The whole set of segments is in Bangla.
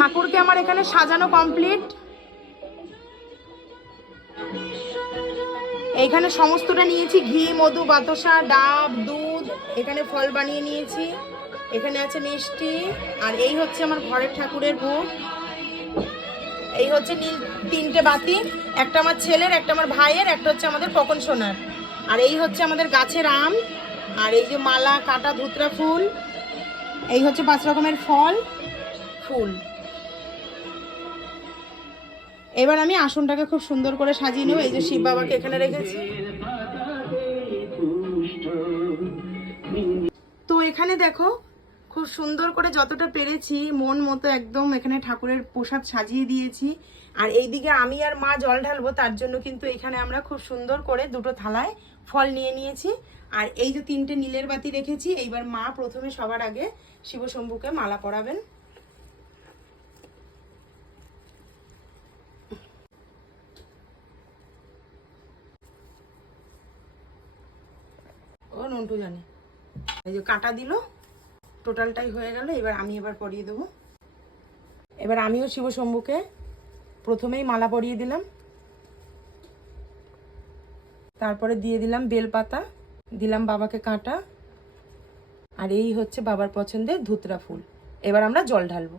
ঠাকুরকে আমার এখানে সাজানো কমপ্লিট এইখানে সমস্তটা নিয়েছি, ঘি, মধু, বাতাসা, ডাব, দুধ, এখানে ফল বানিয়ে নিয়েছি, এখানে আছে মিষ্টি, আর এই হচ্ছে আমার ঘরের ঠাকুরের ভোগ। এই হচ্ছে নীল তিনটে বাতি, একটা আমার ছেলের, একটা আমার ভাইয়ের, একটা হচ্ছে আমাদের পকন সোনার। আর এই হচ্ছে আমাদের গাছের আম, আর এই যে মালা, কাটা, ধুতরা ফুল, এই হচ্ছে পাঁচ রকমের ফল, ফুল। এবার আমি আসনটাকে খুব সুন্দর করে সাজিয়ে নেব। এই যে শিব বাবাকে এখানে রেখেছি। তো এখানে দেখো, খুব সুন্দর করে যতটা পেরেছি, মন মতো একদম এখানে ঠাকুরের প্রসাদ সাজিয়ে দিয়েছি। আর এইদিকে আমি আর মা জল ঢালবো, তার জন্য কিন্তু এখানে আমরা খুব সুন্দর করে দুটো থালায় ফল নিয়ে নিয়েছি। আর এই যে তিনটে নীলের বাতি রেখেছি, এইবার মা প্রথমে সবার আগে শিবশম্ভুকে মালা পরাবেন। ও নন্টু জানে। এই যে কাটা দিল, টোটালটাই হয়ে গেল, এবার আমি এবার পরিয়ে দেবো। এবার আমিও শিব শম্ভুকে প্রথমেই মালা পরিয়ে দিলাম। তারপরে দিয়ে দিলাম বেলপাতা, দিলাম বাবাকে কাঁটা, আর এই হচ্ছে বাবার পছন্দের ধুতরা ফুল। এবার আমরা জল ঢালবো।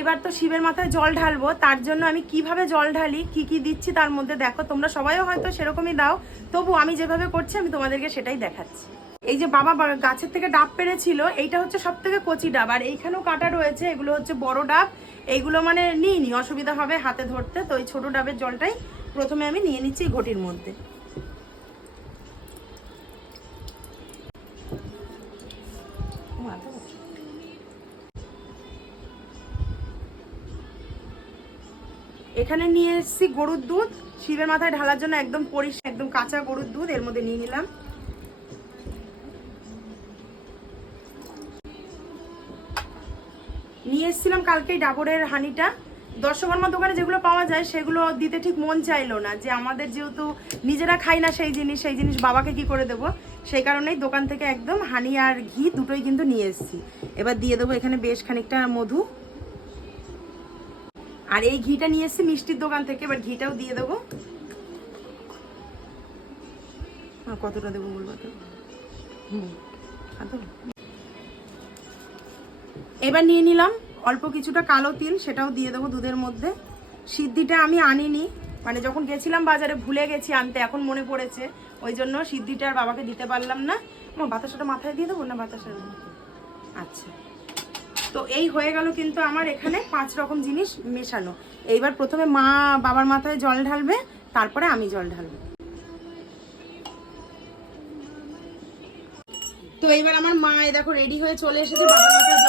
এবার তো শিবের মাথায় জল ঢালবো, তার জন্য আমি কীভাবে জল ঢালি, কি কি দিচ্ছি তার মধ্যে দেখো, তোমরা সবাইও হয়তো সেরকমই দাও। তবু আমি যেভাবে করছি, আমি তোমাদেরকে সেটাই দেখাচ্ছি। এই যে বাবা গাছের থেকে ডাব পেরেছিল, এইটা হচ্ছে সব থেকে কচি ডাব। আর এইখানেও কাটা রয়েছে, এগুলো হচ্ছে বড় ডাব। এইগুলো মানে নিইনি, অসুবিধা হবে হাতে ধরতে, তো এই ছোট ডাবের জলটাই প্রথমে আমি নিয়ে নিচ্ছি ঘটির মধ্যে। এখানে নিয়ে এসেছি গরুর দুধ। শিবের মাথায় ঢালার জন্য একদম পরিষ্কার, একদম কাঁচা গরুর দুধ, এর মধ্যে নিয়ে নিলাম। নিয়ে এসেছিলাম কালকেই ডাবরের হানিটা দর্শকর্মা দোকানে যেগুলো পাওয়া যায়, সেগুলো দিতে ঠিক মন চাইলো না যে আমাদের যেহেতু নিজেরা খাই না সেই জিনিস সেই জিনিস বাবাকে কি করে দেবো? সেই কারণেই দোকান থেকে একদম হানি আর ঘি দুটোই কিন্তু নিয়ে এসেছি। এবার দিয়ে দেবো এখানে বেশ খানিকটা মধু। আর এই ঘিটা নিয়ে এসেছি মিষ্টির দোকান থেকে এবার ঘিটাও দিয়ে দেবো। আহ, কতটা দেবো বলব তো? এবার নিয়ে নিলাম অল্প কিছুটা কালো তিল সেটাও দিয়ে দেবো দুধের মধ্যে। সিদ্ধিটা আমি আনিনি মানে যখন গেছিলাম বাজারে ভুলে গেছি আনতে এখন মনে পড়েছে। ওই জন্য সিদ্ধিটা আর বাবাকে দিতে পারলাম না। বাতাসাটা মাথায় দিয়ে দেবো না বাতাসা দেবো? আচ্ছা তো এই হয়ে গেল কিন্তু আমার এখানে পাঁচ রকম জিনিস মেশানো। এইবার প্রথমে মা বাবার মাথায় জল ঢালবে, তারপরে আমি জল ঢালবো। তো এইবার আমার মা দেখো রেডি হয়ে চলে এসেছে বাবার মাথায়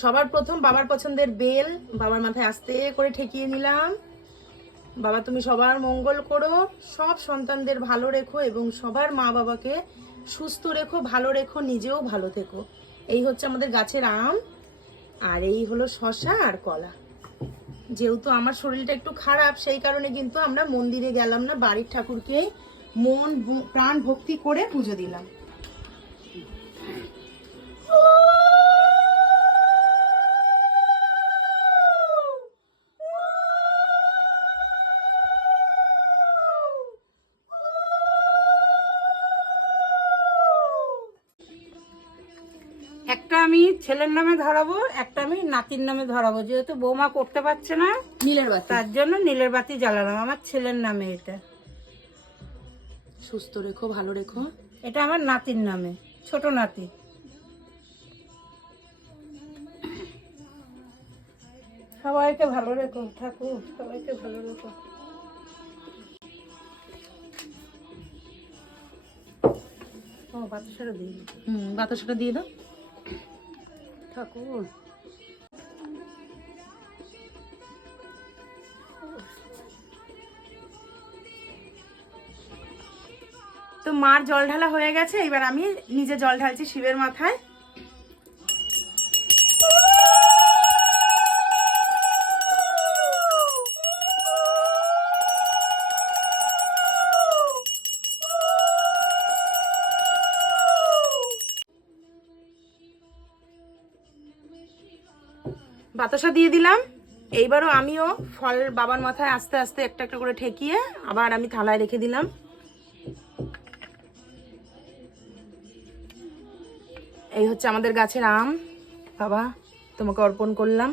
সবার প্রথম বাবার পছন্দের বেল বাবার মাথায় আস্তে করে ঠেকিয়ে নিলাম। বাবা, তুমি সবার মঙ্গল করো। সব সন্তানদের ভালো রেখো এবং সবার মা বাবাকে সুস্থ রেখো, ভালো রেখো, নিজেও ভালো থেকো। এই হচ্ছে আমাদের গাছের আম। আর এই হলো শশা আর কলা। যেহেতু আমার শরীরটা একটু খারাপ, সেই কারণে কিন্তু আমরা মন্দিরে গেলাম না, বাড়ির ঠাকুরকে মন, প্রাণ ভক্তি করে পুজো দিলাম। আমি ছেলের নামে ধরাবো একটা আমি নাতির নামে ধরাবো। যেহেতু বৌমা করতে পারছে না নীলের বাতি। তার জন্য নীলের বাতি জ্বালালাম। আমার ছেলের নামে এটা। সুস্থ রেখো ভালো রেখো। এটা আমার নাতির নামে ছোট নাতি। সবাইকে ভালো রেখো ঠাকুর সবাইকে ভালো রেখো। ও বাতাসারও দিই। হুম বাতাসটা দিয়ে দাও। ঠাকুর। তো মার জল ঢালা হয়ে গেছে এবার আমি নিজে জল ঢালছি শিবের মাথায়। বাতাসা দিয়ে দিলাম। এইবারও আমিও ফল বাবার মাথায় আস্তে আস্তে একটা একটা করে ঠেকিয়ে আবার আমি থালায় রেখে দিলাম। এই হচ্ছে আমাদের গাছের আম। বাবা, তোমাকে অর্পণ করলাম।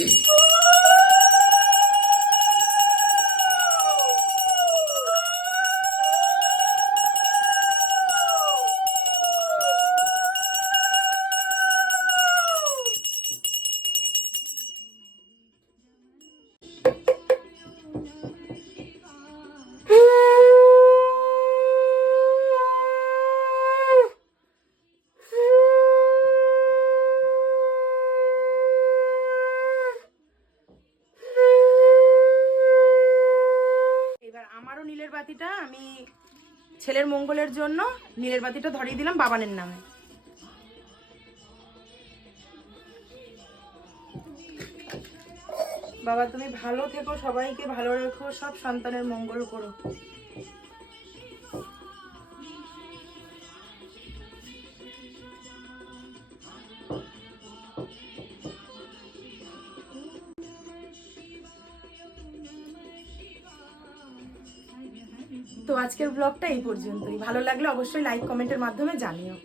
এবার বাতিটা আমি ছেলের মঙ্গলের জন্য নীলের বাতিটা ধরিয়ে দিলাম বাবানের নামে। বাবা, তুমি ভালো থেকো, সবাইকে ভালো রেখো, সব সন্তানের মঙ্গল করো। তো আজকের ব্লগটা এই পর্যন্তই। ভালো লাগলে অবশ্যই লাইক কমেন্টের মাধ্যমে জানিও।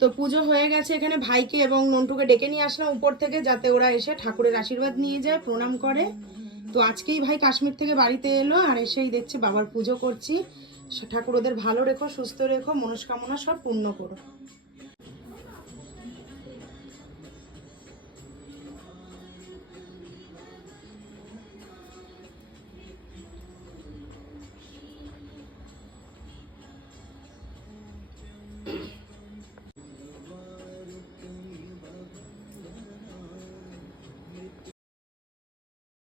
তো পুজো হয়ে গেছে এখানে ভাইকে এবং নন্টুকে ডেকে নিয়ে আসলাম উপর থেকে যাতে ওরা এসে ঠাকুরের আশীর্বাদ নিয়ে যায়, প্রণাম করে। তো আজকেই ভাই কাশ্মীর থেকে বাড়িতে এলো আর এসেই দেখছি বাবার পুজো করছি। ঠাকুর ওদের ভালো রেখো, সুস্থ রেখো, মনস্কামনা সব পূর্ণ করো।